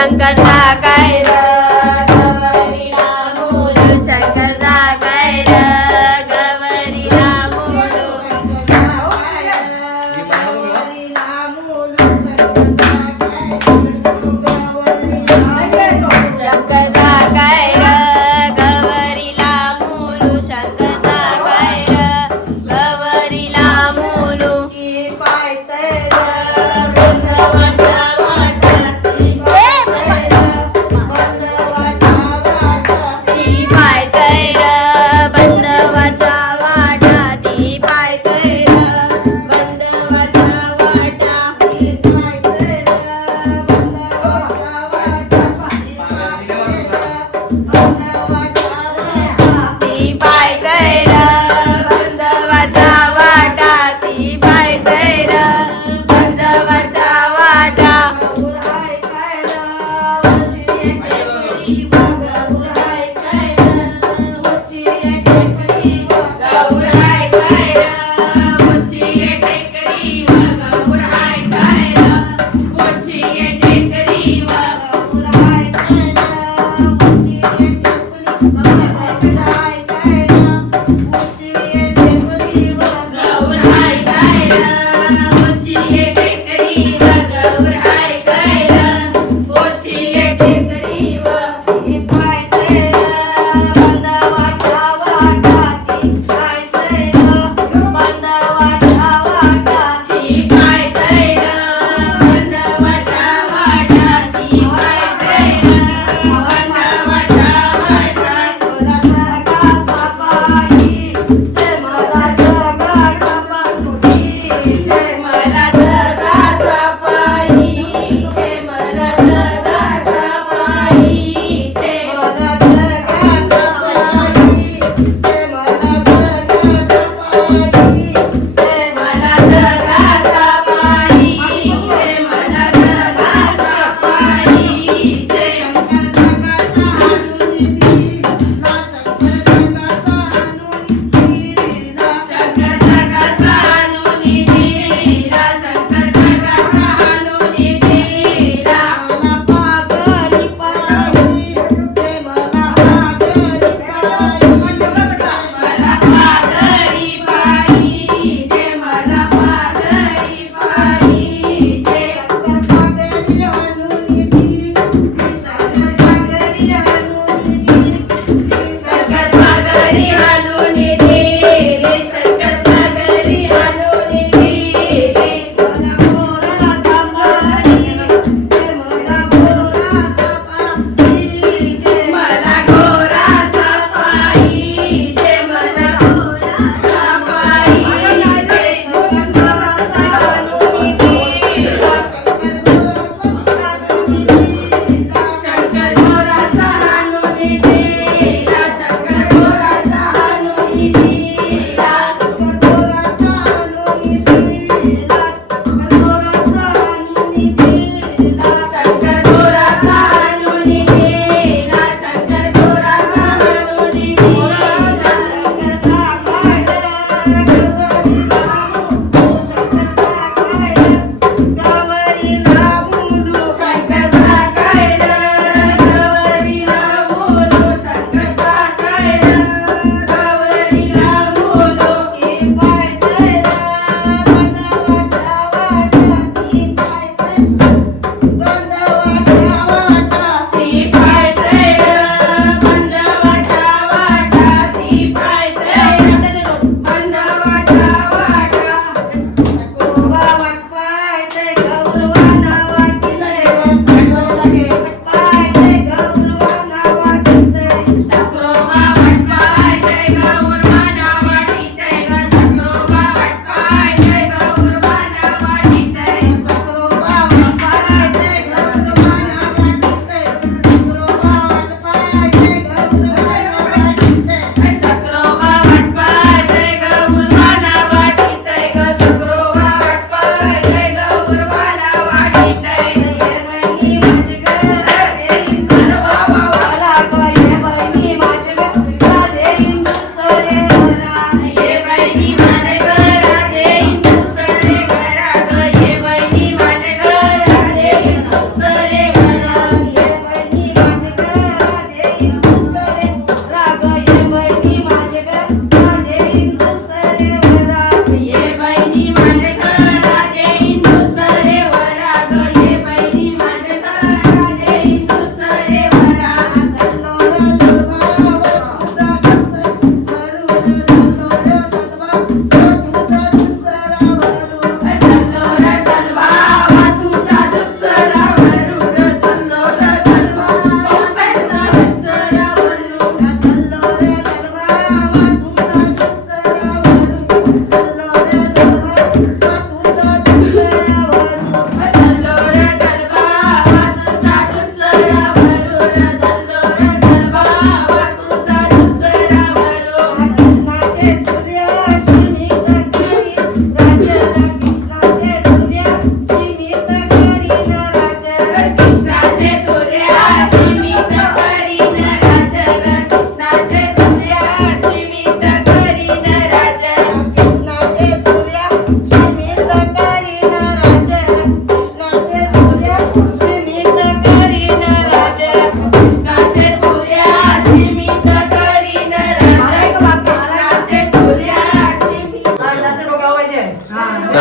शंकर जागाय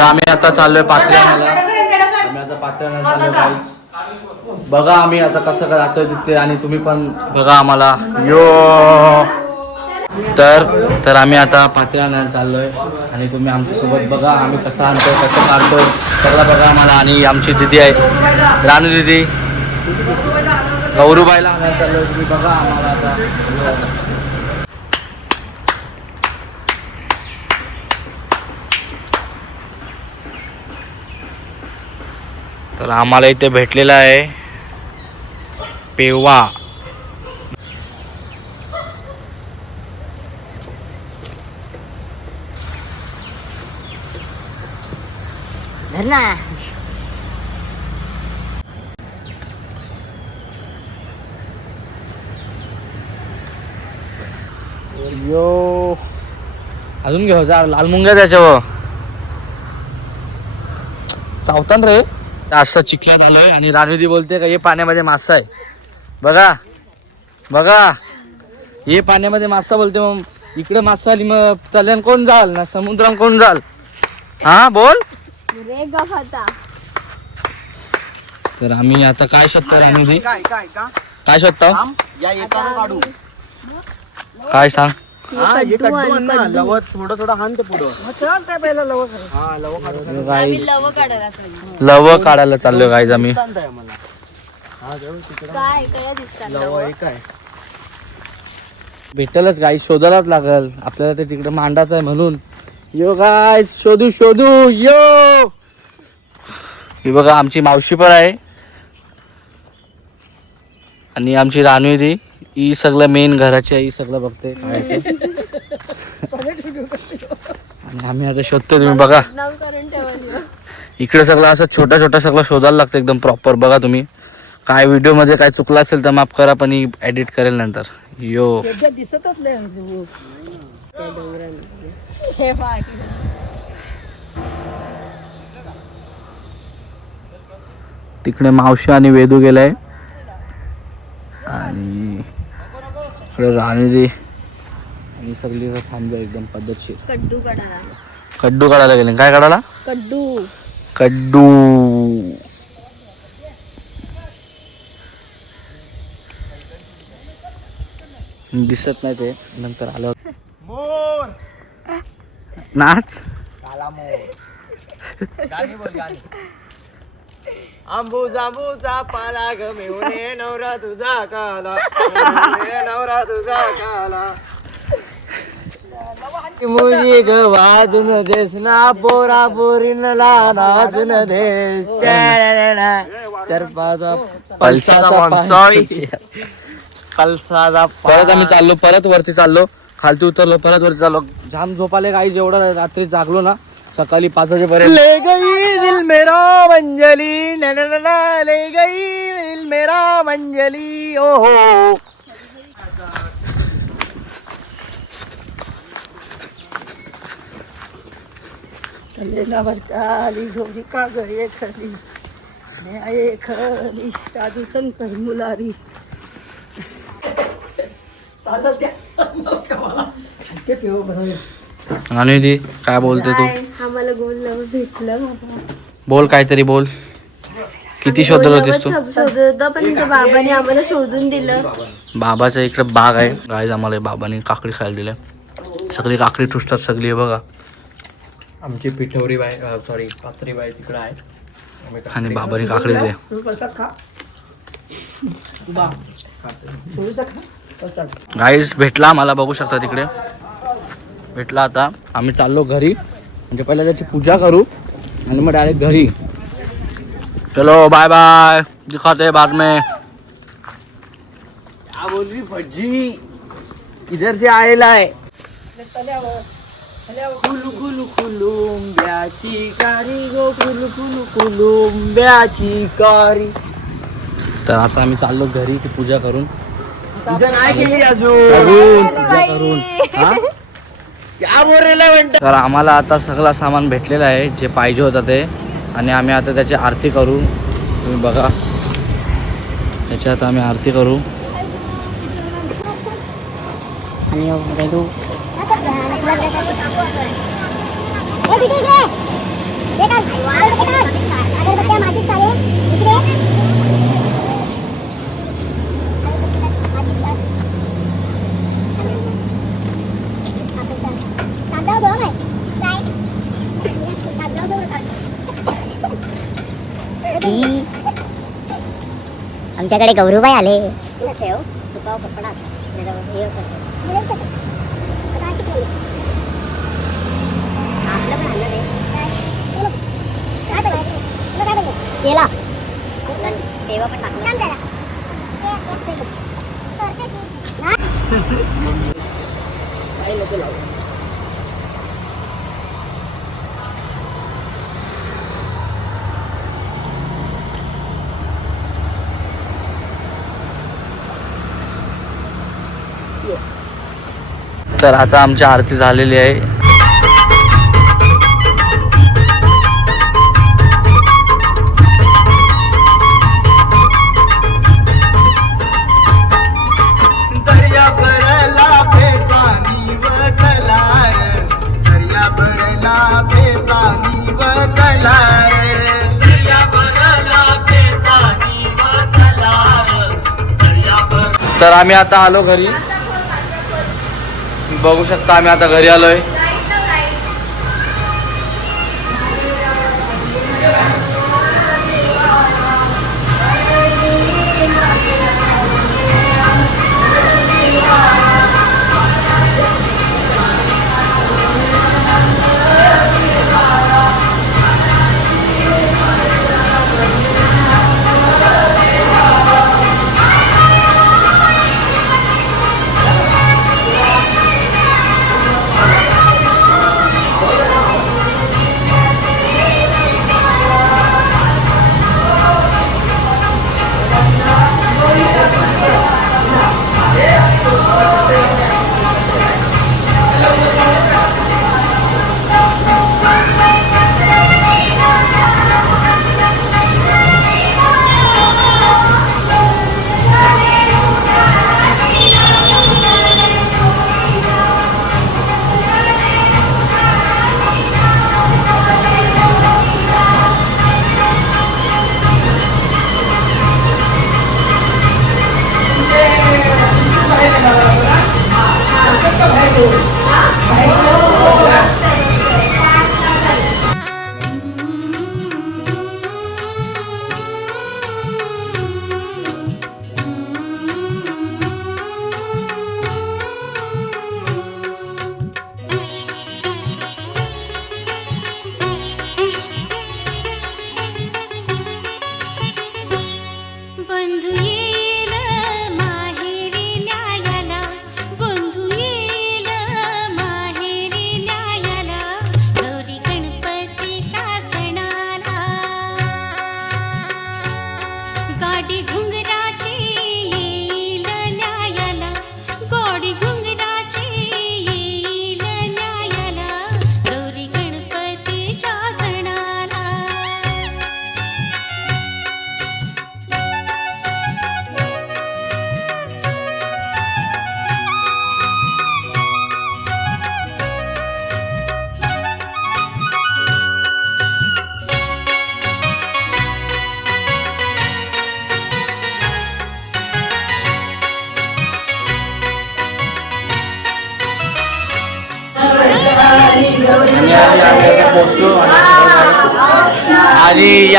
आम्ही आता चाललोय पात्र्याला आम्ही आता पात्र्याला चाललोय guys. बघा आम्ही आता कसं राहतोय तिथे आणि तुम्ही पण बघा आम्हाला. यो. तर तर आम्ही आता पात्र्याला चाललोय आणि तुम्ही आमच्यासोबत बघा आम्ही कसं आणतोय कसं काढतोय. सगळं बघा आम्हाला आणि आमची दिदी आहे. रानू दिदी. गौरूबाईला आणायला चाललोय. तुम्ही बघा आम्हाला आता. तर आम्हाला इथे भेटलेला आहे पेवा. यो अजून घेऊ जा लाल मुंग्या त्याच्यावर. चावतान रे. जास्त चिखल्यात आलोय आणि रानविधी बोलते का हे पाण्यामध्ये मासा आहे. बघा बघा. हे पाण्यामध्ये मासा बोलते मग इकडे मासा आली मग चाल्यान कोण जाल ना समुद्रात कोण जाल? हा बोल. तर आम्ही आता काय शोधतो रानविधी काय काय का? काय शोधतो काय सांग? हा हे कड्डू आण ना लवत थोडं थोडं हान ते पुढं. हा लव काढायला पाहिजे. लव काढायला चाललोय गाईज आम्ही. दिसतात आहे मला हा जाऊ तिकडं. काय काय दिसतात लव आहे. काय भेटेलच गाई शोधायलाच लागल. आपल्याला ते तिकडे मांडायचं आहे म्हणून. यो गाय शोधू शोधू यो! ही बघा आमची मावशी पण आहे. आणि आमची रानवी ती. ही सगळं मेन घराची आहे ही सगळं बघते. काय ते. आणि आम्ही आता शोधतो तुम्ही बघा. नाव करून इकडे सगळं असं छोटा छोटा सगळं शोधायला लागतं एकदम प्रॉपर बघा तुम्ही. काय व्हिडिओमध्ये काय चुकलं असेल तर माफ करा पण एडिट करेल नंतर. यो. हे तिकडे मावशी आणि वेदू गेलाय. इकडे राणी आणि सगळी थांबलो एकदम पद्धतशीर. कड्डू काढायला. कड्डू काढायला गेले. काय काढायला? कड्डू. कड्डू. दिसत नाही ते. नंतर आलं मोर. नाच. काला मोर. गाणी बोल गाणी. आंबू जांबूचा पाला ग नवरा तुझा काला. नवरा तुझा काला. मुजी ग वाजून देस ना पोरा पोरीन नाचून देस. तर माझा पल्साचा माणसाळी पल्साचा परत आम्ही चाललो परत वरती चाललो. खालती उतरलो परत वरती चाललो. जाम झोपाले काही जेवढं रात्री जागलो ना सकाळी पाच वाजेपर्यंत. ले गई दिल मेरा मंजली न ले गई दिल मेरा मंजली ओ हो गौरी का गे खरी न्याय खरी साधू संत मुलारी। चालत द्या ते पिऊ आणि ती काय बोलते तू? आम्हाला गोल लव भेटलं. बाबा बोल काहीतरी बोल. किती शोधत होतीस तू? शोधत पण बाबाने आम्हाला शोधून दिलं. बाबाचा इकडे बाग आहे. गाईज आम्हाला बाबाने काकडी खायला दिल्या. सगळी काकडी टुसतात सगळी बघा. आमची पिठवरी बाई सॉरी पात्री बाई तिकडे आहे. आणि बाबाने काकडी दिल्या गाईज भेटला मला बघू शकता तिकडे. भेटला आता. आम्ही चाललो घरी. म्हणजे पहिला त्याची पूजा करू आणि मग डायरेक्ट घरी. चलो बाय बाय दिखाते बाद में. क्या बोल रही इधर से आएला है तल्यावर तल्यावर कुलू कुलू कुलुंब्याची कारी गो कुलू कुलू कुलुंब्याची कारी. तर आता आम्ही चाललो घरी ती पूजा करून. तुझं नाही केली अजून पूजा करून. हा क्या बोल रेला म्हणतात तर आम्हाला आता सगळं सामान भेटलेलं आहे जे पाहिजे होतं ते. आणि आम्ही आता त्याची आरती करू. तुम्ही बघा. त्याची आता आम्ही आरती करू. ई. आमच्याकडे गौरवबाई आले. सुकाव कपडा. केला. तेव्हा पण टाकलं तर आता आमची आरती झालेली आहे. तर आम्ही आता आलो घरी. बघू शकता आम्ही आता घरी आलोय.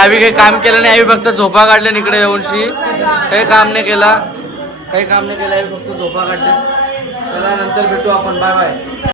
यावी काही काम केलं नाही यावी फक्त झोपा काढल्या इकडे येऊनशी. काही काम नाही केला. काही काम नाही केलं यावी फक्त झोपा काढल्या. त्याला नंतर भेटू आपण. Bye bye.